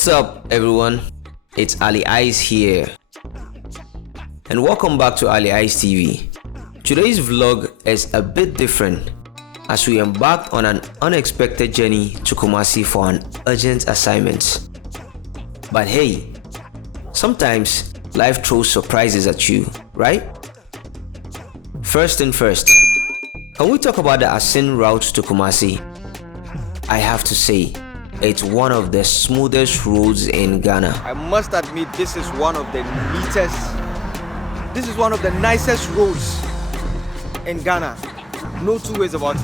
What's up, everyone? It's Ali Ice here, and welcome back to Ali Ice TV. Today's vlog is a bit different as we embarked on an unexpected journey to Kumasi for an urgent assignment. But hey, sometimes life throws surprises at you, right? First thing first, can we talk about the Assin route to Kumasi? I have to say, it's one of the smoothest roads in Ghana. I must admit, this is one of the neatest, this is one of the nicest roads in Ghana. No two ways about it.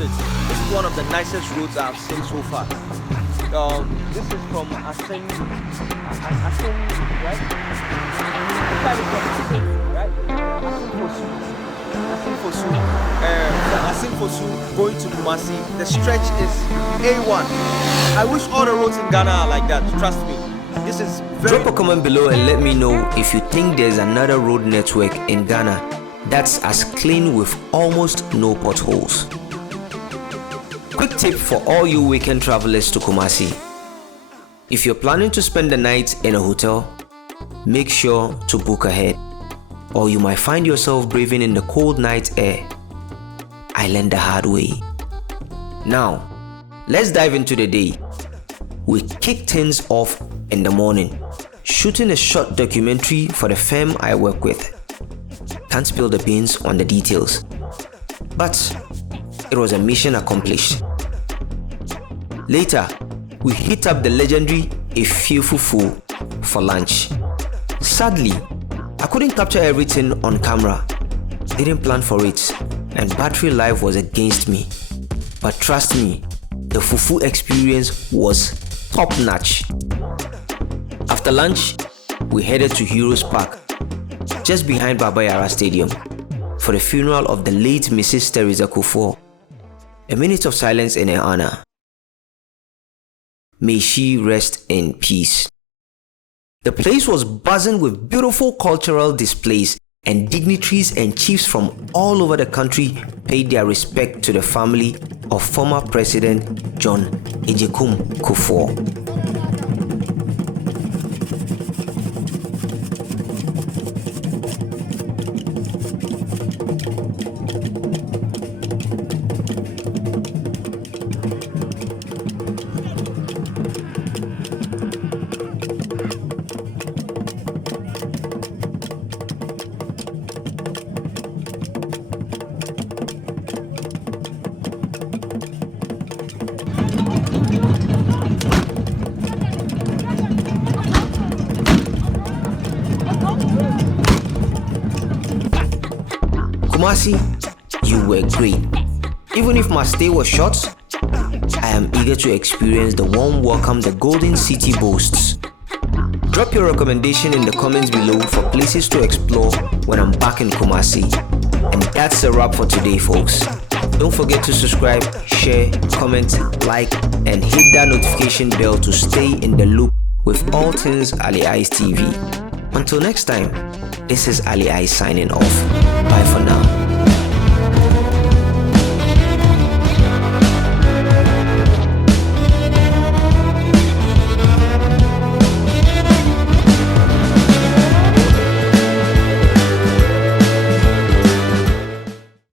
This is one of the nicest roads I've seen so far. This is from Assin, right? Right? Assin Fufuoo going to Kumasi. The stretch is A1. I wish all the roads in Ghana are like that. Trust me. This is very... Drop a comment below and let me know if you think there's another road network in Ghana that's as clean with almost no potholes. Quick tip for all you weekend travelers to Kumasi. If you're planning to spend the night in a hotel, make sure to book ahead, or you might find yourself braving in the cold night air. I learned the hard way. Now, let's dive into the day. We kick things off in the morning, shooting a short documentary for the firm I work with. Can't spill the beans on the details, but it was a mission accomplished. Later, we hit up the legendary Efie Fufuoo for lunch. Sadly, I couldn't capture everything on camera. Didn't plan for it, and battery life was against me. But trust me, the Fufu experience was top-notch. After lunch, we headed to Heroes Park, just behind Baba Yara Stadium, for the funeral of the late Mrs. Theresa Kufuor. A minute of silence in her honor. May she rest in peace. The place was buzzing with beautiful cultural displays, and dignitaries and chiefs from all over the country paid their respect to the family of former President John Kufuor. Kumasi, you were great. Even if my stay was short, I am eager to experience the warm welcome the Golden City boasts. Drop your recommendation in the comments below for places to explore when I'm back in Kumasi. And that's a wrap for today, folks. Don't forget to subscribe, share, comment, like, and hit that notification bell to stay in the loop with all things Ali Ice TV. Until next time, this is Ali Ice signing off. Bye for now.